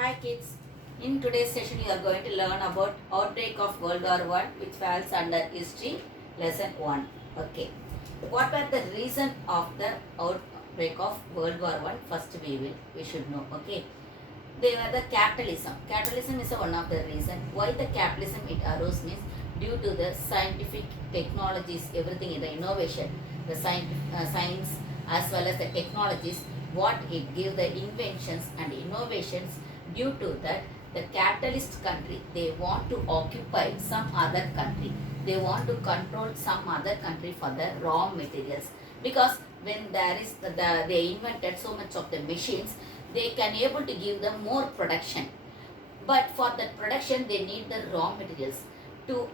Hi kids, in today's session you are going to learn about outbreak of World War One, which falls under history lesson 1. Okay, what were the reason of the outbreak of World War One? First we should know. Okay, they were the capitalism. Capitalism is one of the reason why the capitalism it arose means due to the scientific technologies, everything in the innovation, the science as well as the technologies, what it give the inventions and innovations. Due to that, the capitalist country they want to occupy some other country. They want to control some other country for the raw materials, because when there is they invented so much of the machines, they can able to give them more production, but for that production they need the raw materials to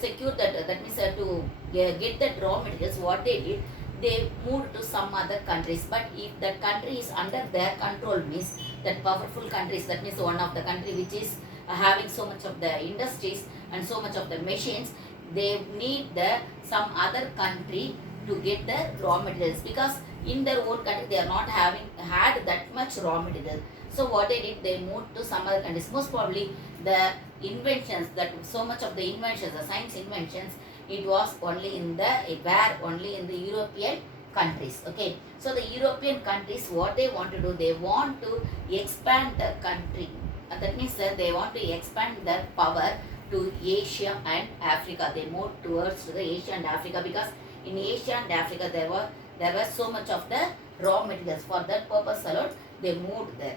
secure that, that means to get that raw materials. What they did, they moved to some other countries, but if the country is under their control means that powerful countries, that means one of the country which is having so much of the industries and so much of the machines, they need the some other country to get the raw materials, because in their own country they are not having had that much raw material. So what they did, they moved to some other countries. Most probably the inventions, that so much of the inventions, the science inventions, it was only in the, it were only in the European countries. Okay, so the European countries, what they want to do, they want to expand the country. That means that they want to expand their power to Asia and Africa. They moved towards the Asia and Africa, because in Asia and Africa there was so much of the raw materials. For that purpose alone, they moved there.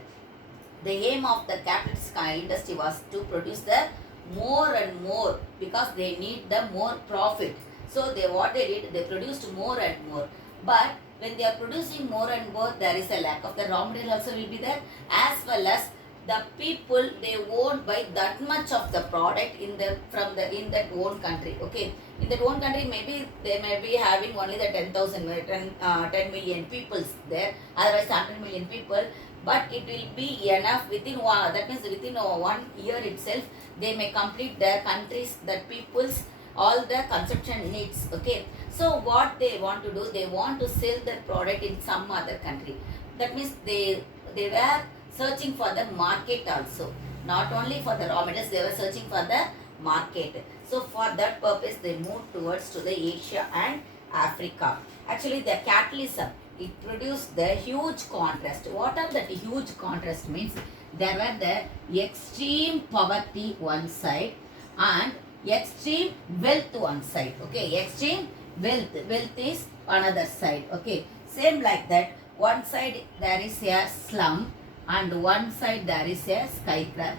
The aim of the capitalist industry was to produce the more and more, because they need the more profit. So they, what they did, they produced more and more. But when they are producing more and more, there is a lack of the raw material also will be there, as well as the people they won't buy that much of the product in the from the in that own country. Okay, in that own country maybe they may be having only the 10 million people there, otherwise 100 million people, but it will be enough within one, that means within 1 year itself they may complete their countries, that people's all the consumption needs. Okay, so what they want to do, they want to sell their product in some other country. That means they were searching for the market also, not only for the raw materials, they were searching for the market. So for that purpose they moved towards to the Asia and Africa. Actually the capitalism, it produced the huge contrast. What are that huge contrast means? There were the extreme poverty one side and extreme wealth one side. Okay, extreme wealth is another side. Okay, same like that, one side there is a slum and one side there is a skyscraper.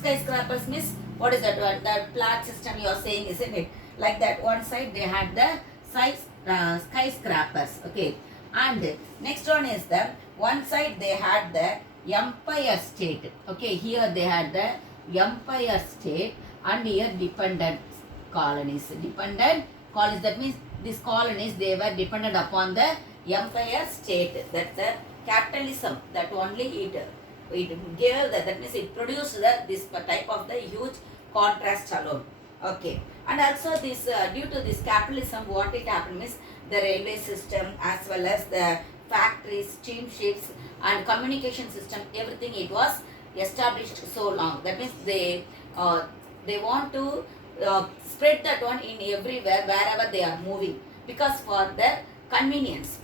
Skyscrapers means, what is that one? The flat system you are saying, isn't it? Like that, one side they had the skyscrapers. Okay, and next one is the one side they had the empire state. Okay, here they had the empire state, and here dependent colonies. Dependent colonies, that means these colonies they were dependent upon the empire state. That's the capitalism, that only it gave that means it produced this type of the huge contrast alone. Okay, and also this due to this capitalism, what it happened means the railway system as well as the factories, steamships and communication system, everything it was established so long. That means they want to spread that one in everywhere wherever they are moving, because for their convenience,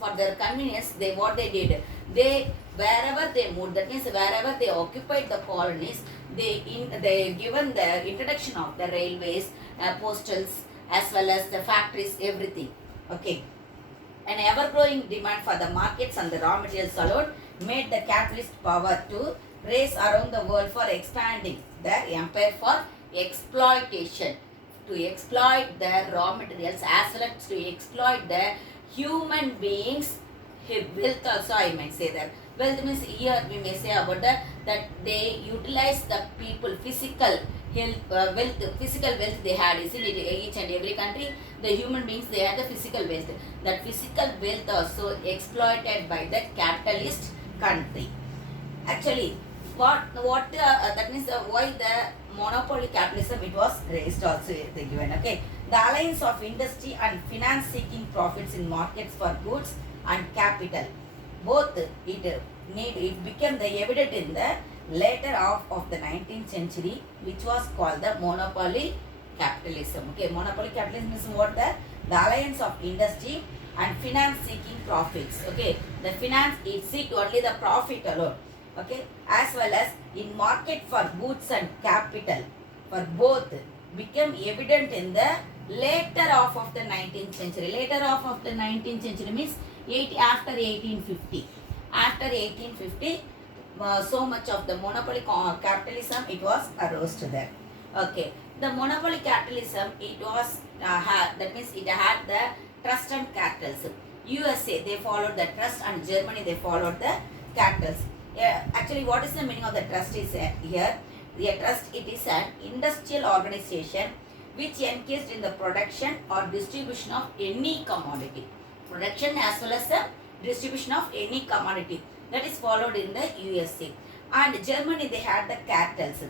they, what they did, they, wherever they moved, that means wherever they occupied the colonies, they given the introduction of the railways, postals as well as the factories, everything. Okay, an ever-growing demand for the markets and the raw materials alone made the capitalist power to race around the world for expanding their empire for exploitation, to exploit the raw materials as well as to exploit the human beings wealth also. I might say that wealth means, here we may say about that they utilize the people physical health, physical wealth they had, isn't it? Each and every country, the human beings they had the physical wealth, that physical wealth also exploited by the capitalist country. Actually what that means why the monopoly capitalism it was raised also the given. Okay, the alliance of industry and finance seeking profits in markets for goods and capital, both it became the evident in the later half of the 19th century, which was called the monopoly capitalism. Okay, monopoly capitalism is what? The alliance of industry and finance seeking profits. Okay, the finance it seek only the profit alone. Okay, as well as in market for goods and capital for both became evident in the later half of the 19th century. Later half of the 19th century means after 1850. After 1850, so much of the monopoly capitalism it was arose to there. Okay, the monopoly capitalism it was that means it had the trust and cartels. USA they followed the trust and Germany they followed the cartels. Actually, what is the meaning of the trust is here? The trust it is an industrial organization which engaged in the production or distribution of any commodity. Production as well as the distribution of any commodity that is followed in the USA. And Germany they had the cartels.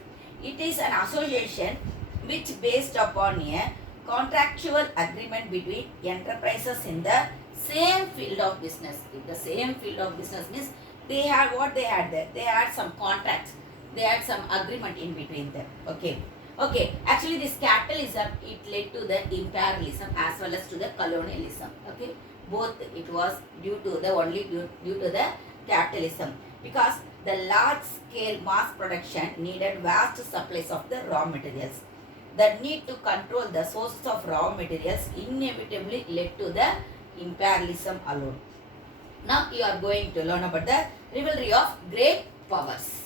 It is an association which based upon a contractual agreement between enterprises in the same field of business. In the same field of business means they had what they had there. They had some contracts. They had some agreement in between them. Okay. Okay. Actually, this capitalism it led to the imperialism as well as to the colonialism. Okay. Both it was due to the capitalism because the large scale mass production needed vast supplies of the raw materials. The need to control the sources of raw materials inevitably led to the imperialism alone. Now you are going to learn about the rivalry of great powers.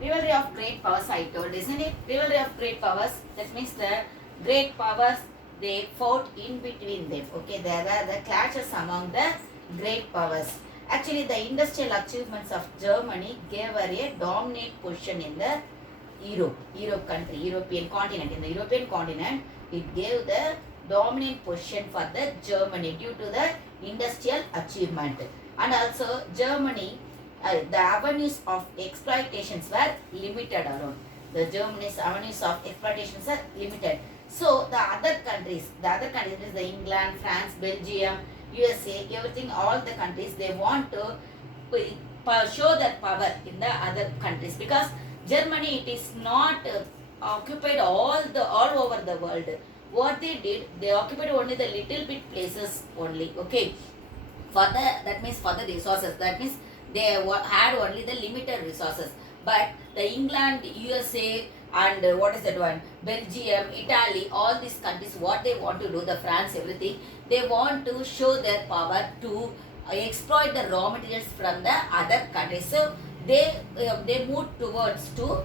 Rivalry of great powers I told, isn't it? Rivalry of great powers, that means the great powers they fought in between them. Okay, there are the clashes among the great powers. Actually, the industrial achievements of Germany gave her a dominant position in the European continent. In the European continent, it gave the dominant position for the Germany due to the industrial achievement. And also, Germany, the avenues of exploitations were limited alone. The Germany's avenues of exploitations are limited. So the other countries is the England, France, Belgium, USA, everything, all the countries, they want to show their power in the other countries because Germany it is not occupied all over the world. What they did, they occupied only the little bit places only. Okay, for the that means for the resources. That means they had only the limited resources. But the England, USA, and what is that one? Belgium, Italy, all these countries, what they want to do, the France, everything, they want to show their power to exploit the raw materials from the other countries. So they move towards to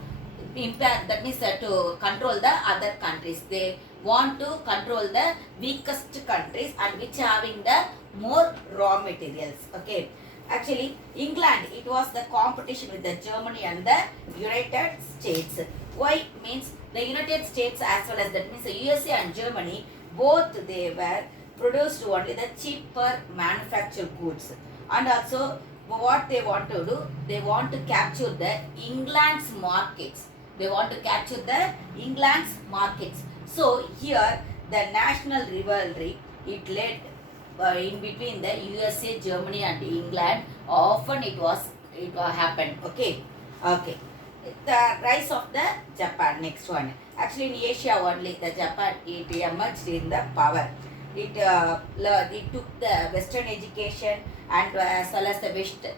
impact, that means to control the other countries. They want to control the weakest countries and which having the more raw materials. Okay. Actually, England, it was the competition with the Germany and the United States. Why? Means the United States as well as that means the USA and Germany, both they were produced only the cheaper manufactured goods. And also, what they want to do, they want to capture the England's markets. They want to capture the England's markets. So, here, the national rivalry, it led in between the USA, Germany and England, often it happened. Okay. The rise of the Japan, next one. Actually in Asia only, the Japan, it emerged in the power. It took the Western education and as well as the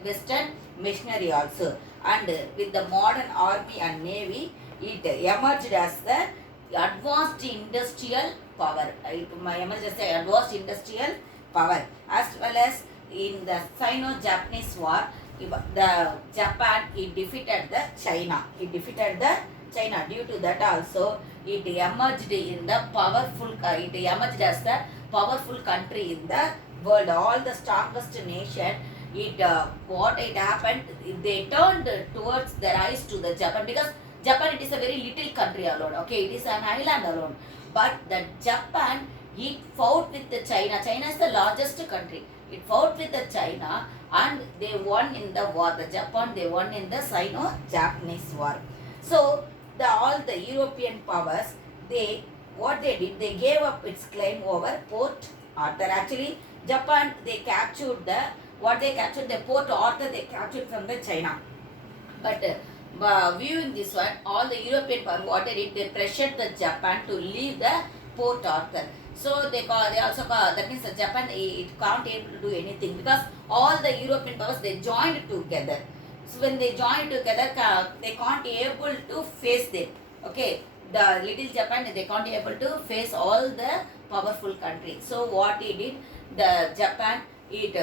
Western missionary also. And with the modern army and navy, it emerged as the advanced industrial power. It emerged as the advanced industrial power, as well as in the Sino-Japanese war, the Japan it defeated the China. Due to that also it emerged in the powerful. It emerged as the powerful country in the world. All the strongest nation. What it happened? They turned towards their eyes to the Japan because Japan it is a very little country alone. Okay, it is an island alone. But the Japan it fought with the China. China is the largest country. It fought with the China and they won in the war. The Japan they won in the Sino-Japanese war. So all the European powers what they did, they gave up its claim over Port Arthur. Actually, Japan they captured the what they captured, the Port Arthur they captured from the China. But viewing this one, all the European power, what they did, they pressured the Japan to leave the Port Arthur. So they also call, that means Japan, it can't able to do anything because all the European powers, they joined together. So when they joined together, they can't able to face them. Okay, the little Japan, they can't able to face all the powerful countries. So what he did, the Japan, it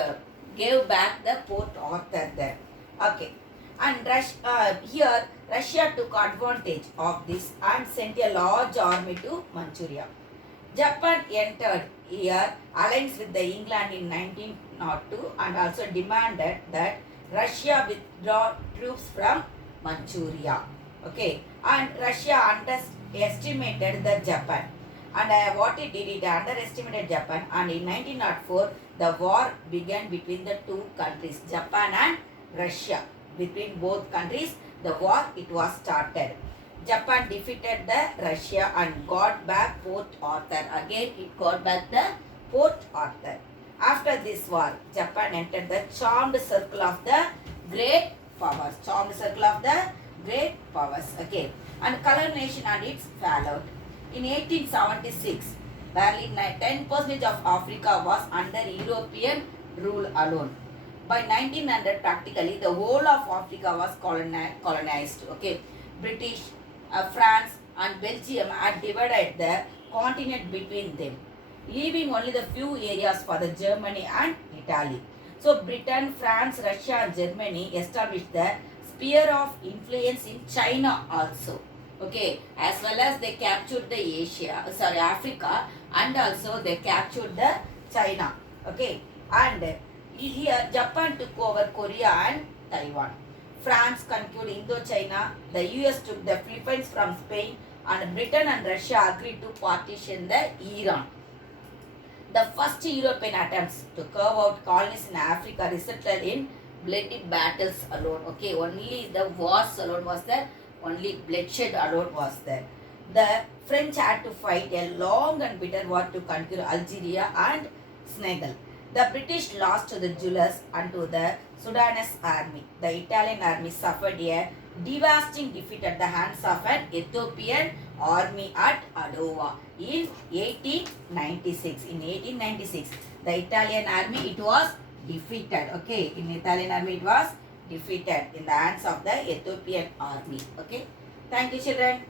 gave back the Port Arthur there. Okay. And here Russia took advantage of this and sent a large army to Manchuria. Japan entered here alliance with the England in 1902 and also demanded that Russia withdraw troops from Manchuria. Okay, and Russia underestimated the Japan, and what it did, it underestimated Japan, and in 1904 the war began between the two countries, Japan and Russia. Between both countries, the war, it was started. Japan defeated the Russia and got back Port Arthur. Again, it got back the Port Arthur. After this war, Japan entered the charmed circle of the great powers. Charmed circle of the great powers. Okay. And colonization and its fallout. In 1876, barely 10% of Africa was under European rule alone. By 1900, practically the whole of Africa was colonized. Okay, British, France, and Belgium had divided the continent between them, leaving only the few areas for the Germany and Italy. So Britain, France, Russia, and Germany established the sphere of influence in China also. Okay, as well as they captured the Africa, and also they captured the China. Okay, and here, Japan took over Korea and Taiwan. France conquered Indochina. The US took the Philippines from Spain, and Britain and Russia agreed to partition the Iran. The first European attempts to carve out colonies in Africa resulted in bloody battles alone. Okay, only the wars alone was there. Only bloodshed alone was there. The French had to fight a long and bitter war to conquer Algeria and Senegal. The British lost to the Zulus and to the Sudanese army. The Italian army suffered a devastating defeat at the hands of an Ethiopian army at Adwa in 1896. In 1896, the Italian army, it was defeated. Okay, in Italian army, it was defeated in the hands of the Ethiopian army. Okay, thank you, children.